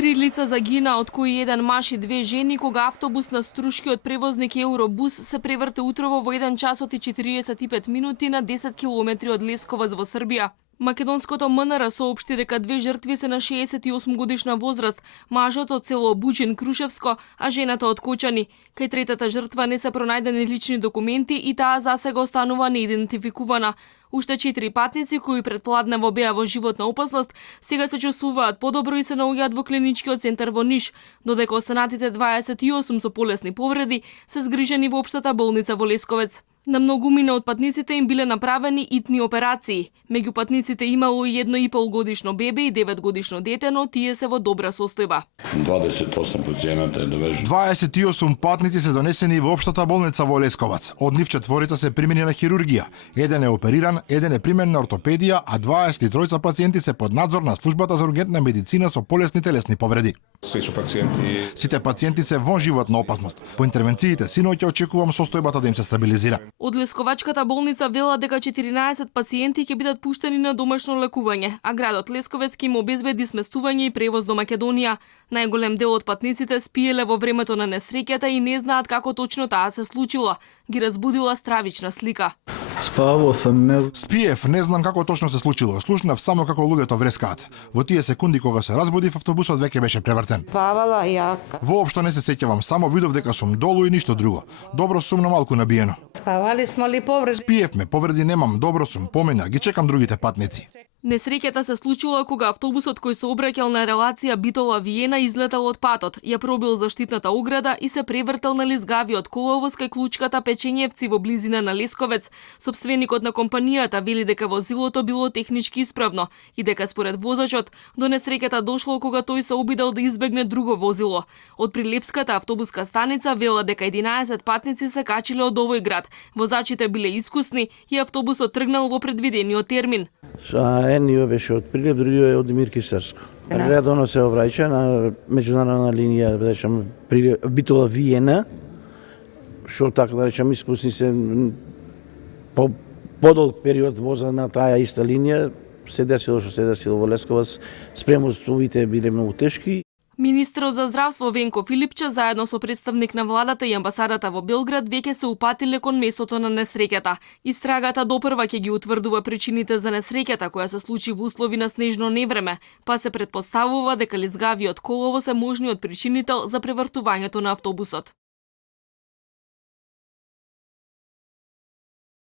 3 лица загина, од кои еден маж и 2 жени, кога автобус на струшкиот превозник Евробус се преврте утрово во 1 часот и 45 минути на 10 километри од Лесковац во Србија. Македонското МНР соопшти дека 2 жртви се на 68 годишна возраст, мажот од село Бучин Крушевско, а жената од Кочани. Кај третата жртва не се пронајдени лични документи и таа засега останува неидентификувана. Уште 4 патници кои претпладнево беа во животна опасност, сега се чувствуваат подобро и се наоѓаат во клиничкиот центар во Ниш, додека останатите 28 со полесни повреди се згрижени во општата болница во Лесковец. На многумина од патниците им биле направени итни операции. Меѓу патниците имало и 1,5 годишно бебе и 9 годишно дете, но тие се во добра состојба. 28 пациената е довежено. 28 патници се донесени во општата болница во Лесковац. Од нив 4 се примени на хирургија. Еден е опериран, еден е примен на ортопедија, а 23 пациенти се под надзор на службата за ургентна медицина со полесни телесни повреди. Сите пациенти се во животна опасност. По интервенциите синоќа очекувам состојбата да им се стабилизира. Од Лесковачката болница вела дека 14 пациенти ќе бидат пуштени на домашно лекување, а градот Лесковец ќе им обезбеди сместување и превоз до Македонија. Најголем дел од патниците спиеле во времето на несреќата и не знаат како точно таа се случила. Ги разбудила стравична слика. Спавал сам, не... Спиев, не знам како точно се случило. Слушнав само како луѓето врескаат. Во тие секунди кога се разбудив, автобусот веќе беше превртен. Спавала јака. Воопшто не се сеќавам, само видов дека сум долу и ништо друго. Добро сум, но малку набиено. Спавали смо ли повреди? Спиевме, повреди немам, добро сум, помина, ги чекам другите патници. Несреќата се случила кога автобусот кој се обраќал на релација Битола-Виена излетал од патот, ја пробил заштитната ограда и се превртал на лизгавиот коловоз кај клучката Печењевци во близина на Лесковец. Сопственикот на компанијата вели дека возилото било технички исправно и дека според возачот до несреќата дошло кога тој се обидел да избегне друго возило. Од Прилепската автобуска станица вела дека 11 патници се качиле од овој град. Возачите биле искусни и автобусот тргнал во предвидениот термин. Едниот беше од Прилеп, другиот е од Мирки Срско. Редовно се обраќа на меѓународна линија, да речем, Битола-Виена, што така да речем искусни се по подолг период воза на таа иста линија, се десило што се десило во Лесковац, спремостоите биле многу тешки. Министерот за здравство Венко Филипче заедно со представник на владата и амбасадата во Белград веќе се упатиле кон местото на несреќата. Истрагата допрва ќе ги утврдува причините за несреќата која се случи во услови на снежно невреме, па се претпоставува дека лизгавиот коловоз е можниот причинител за превртувањето на автобусот.